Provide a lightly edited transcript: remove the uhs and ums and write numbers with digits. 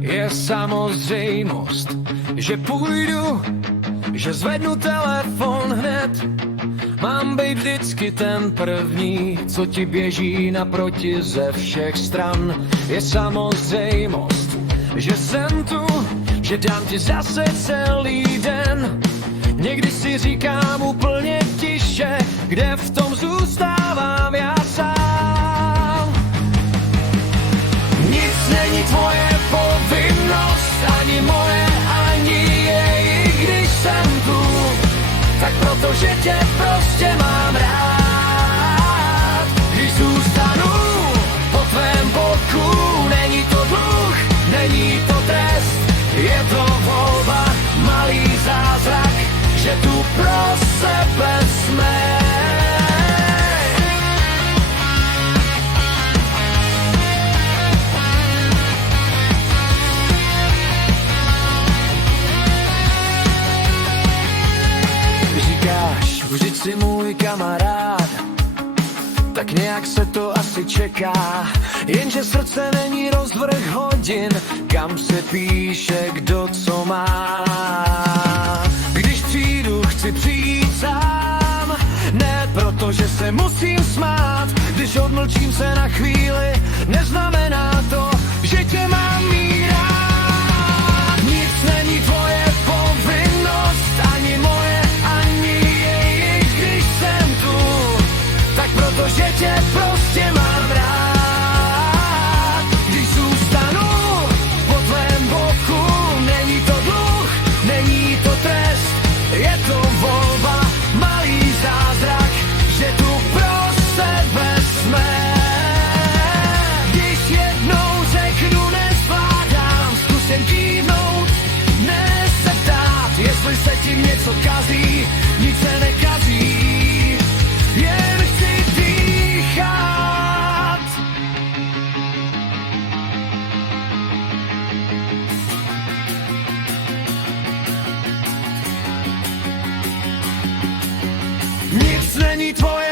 Je samozřejmost, že půjdu, že zvednu telefon hned. Mám být vždycky ten první, co ti běží naproti ze všech stran. Je samozřejmost, že jsem tu, že dám ti zase celý den. Někdy si říkám úplně tiše, kde v tom zůstávám já sám. Nic není tvoje povinnost, ani moje, ani její, když jsem tu. Tak protože tě prostě mám rád. Když zůstanu po tvém boku, není to dluh, není to trest, je to volba, malý zázrak, že tu pro sebe jsme. Říkáš, vždyť jsi můj kamarád, tak nějak se to asi čeká. Jenže srdce není rozvrh hodin, kam se píše, kdo co má. Když přijdu, chci přijít sám, ne protože se musím smát. Když odmlčím se na chvíli, neznamená to, že tě mám mít rád. Nic není tvoje povinnost, ani moje, ani jejich, když jsem tu. Tak protože tě prostě mám rád. Když zůstanu po tvém boku, není to dluh, není to trest, je to volba, malý zázrak, že tu pro sebe jsme. Když jednou řeknu nezvládám, zkusím kývnout, ne se ptát, jestli se tím něco kazí, nic se nekazí, jen chci dýchat. Nic není tvoje